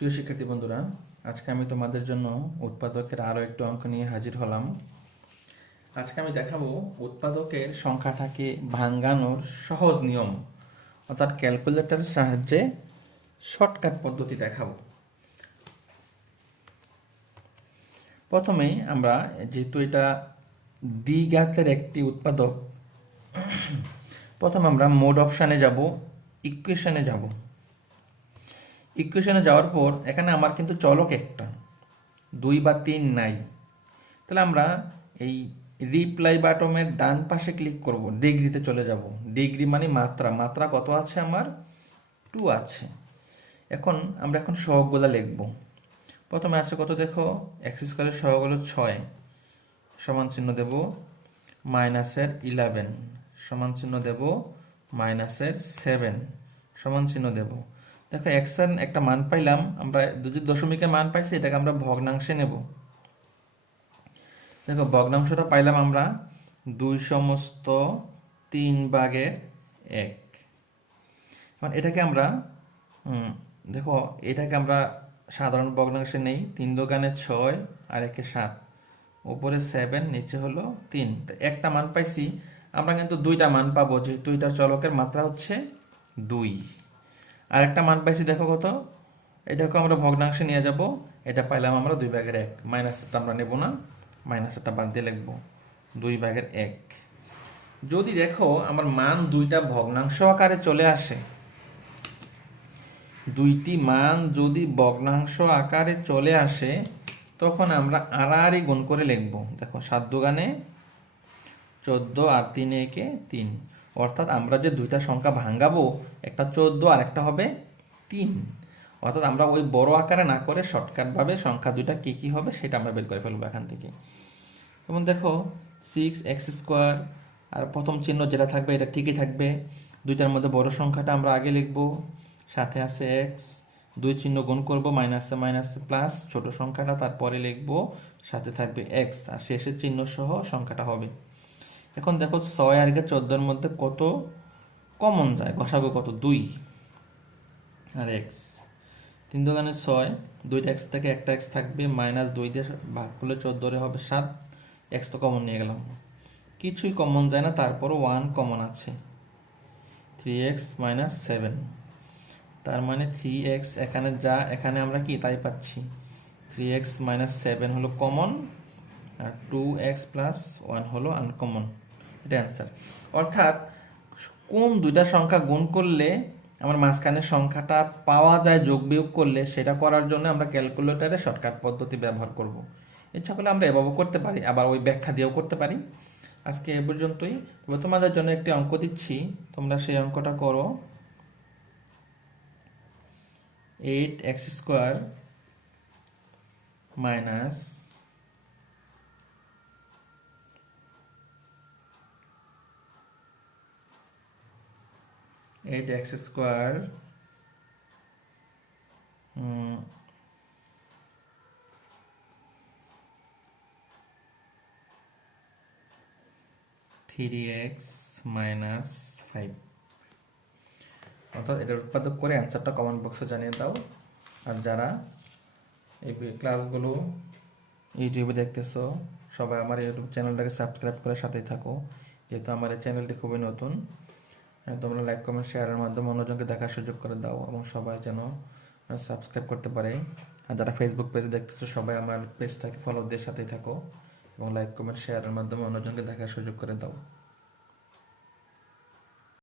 প্রিয় শিক্ষার্থী বন্ধুরা, আজকে আমি তোমাদের জন্য উৎপাদকের আরও একটু অঙ্ক নিয়ে হাজির হলাম। আজকে আমি দেখাবো উৎপাদকের সংখ্যাটাকে ভাঙানোর সহজ নিয়ম, অর্থাৎ ক্যালকুলেটরের সাহায্যে শর্টকাট পদ্ধতি দেখাবো। প্রথমেই আমরা, যেহেতু এটা দ্বিঘাতের একটি উৎপাদক, প্রথমে আমরা মোড অপশানে যাব, ইকুয়েশনে যাব। ইকুয়েশনে যাওয়ার পর এখানে আমার কিন্তু চলক একটা, 2 বা 3 নাই। তাহলে আমরা এই রিপ্লাই বাটনের ডান পাশে ক্লিক করব, ডিগ্রিতে চলে যাব। ডিগ্রি মানে মাত্রা, মাত্রা কত আছে আমার? 2 আছে। আমরা সহগগুলো লিখব। প্রথমে আছে কত দেখো, এক্স স্কোয়ারের সহগ হলো 6, সমান চিহ্ন দেব মাইনাসের 11, সমান চিহ্ন দেব মাইনাসের 7, সমান চিহ্ন দেব। দেখো এক্স এর একটা মান পাইলাম, আমরা দুটি দশমিকের মান পাইছি, এটাকে আমরা ভগ্নাংশে নেব। দেখো ভগ্নাংশটা পাইলাম আমরা 2/3 এখন এটাকে আমরা দেখো এটাকে আমরা সাধারণ ভগ্নাংশে নেই। 3 দোকানে 6 আর 1 7, উপরে 7, নিচে হলো 3। তো একটা মান পাইছি, আমরা কিন্তু দুইটা মান পাবো, যেহেতু এটার চলকের মাত্রা হচ্ছে 2। আর একটা মান পাইছি দেখো কত, এটাকে আমরা ভগ্নাংশে নিয়ে যাব। এটা পাইলাম আমরা 2/1, মাইনাসটা আমরা নেব না, মাইনাসটা বাদ দিয়ে লিখবো 2/1। যদি দেখো আমার মান দুইটা ভগ্নাংশ আকারে চলে আসে, দুইটি মান যদি ভগ্নাংশ আকারে চলে আসে, তখন আমরা আড়াআড়ি গুণ করে লিখব। দেখো 7 দুগুণে 14 আর 3 একে 3, অর্থাৎ আমরা যে দুইটা সংখ্যা ভাঙাবো, একটা 14 আর একটা হবে 3। অর্থাৎ আমরা ওই বড় আকারে না করে শর্টকাটভাবে সংখ্যা দুইটা কি কি হবে সেটা আমরা বের করে ফেলবো এখান থেকে। যেমন দেখো 6x², আর প্রথম চিহ্ন যেটা থাকবে এটা ঠিকই থাকবে। দুইটার মধ্যে বড় সংখ্যাটা আমরা আগে লিখব, সাথে আছে এক্স, দুই চিহ্ন গুণ করব, মাইনাসে মাইনাসে প্লাস, ছোট সংখ্যাটা তারপরে লিখব, সাথে থাকবে এক্স, আর শেষের চিহ্ন সহ সংখ্যাটা হবে। এখন দেখো 6 আর 14-এর মধ্যে কত কমন যায়, গসাগু কত? 2 আর এক্স। 3 দোকানে 6, দুইটা এক্স থেকে একটা এক্স থাকবে, -2 দিয়ে ভাগ করলে 14 হবে 7, এক্স তো কমন নিয়ে গেলাম, কিছুই কমন যায় না, তারপরও 1 কমন আছে, 3x - 7। তার মানে 3x এখানে যা, এখানে আমরা কি তাই পাচ্ছি, 3x - 7 হলো কমন, আর 2x + 1 হলো আনকমন। এটা অ্যান্সার। অর্থাৎ কোন দুইটা সংখ্যা গুণ করলে আমার মাঝখানের সংখ্যাটা পাওয়া যায় যোগ বিয়োগ করলে, সেটা করার জন্য আমরা ক্যালকুলেটরে শর্টকাট পদ্ধতি ব্যবহার করব। ইচ্ছা করলে আমরা এভাবেও করতে পারি, আবার ওই ব্যাখ্যা দিয়েও করতে পারি। আজকে এ পর্যন্তই। তবে তোমাদের জন্য একটি অঙ্ক দিচ্ছি, তোমরা সেই অঙ্কটা করো। 8x² minus 8x² 3x - 5। অর্থাৎ এটার উৎপাদক করে অ্যান্সারটা কমেন্ট বক্সে জানিয়ে দাও। আর যারা এই ক্লাসগুলো ইউটিউবে দেখতেছো, সবাই আমার ইউটিউব চ্যানেলটাকে সাবস্ক্রাইব করে সাথেই থাকো, যেহেতু আমার এই চ্যানেলটি খুবই নতুন। তোমরা লাইক কমেন্ট শেয়ারের মাধ্যমে অন্যজনকে দেখার সুযোগ করে দাও, এবং সবাই যেন সাবস্ক্রাইব করতে পারে। আর যারা ফেসবুক পেজে দেখতেছো, সবাই আমার পেজটাকে ফলো দিয়ে সাথেই থাকো, এবং লাইক কমেন্ট শেয়ারের মাধ্যমে অন্যজনকে দেখার সুযোগ করে দাও।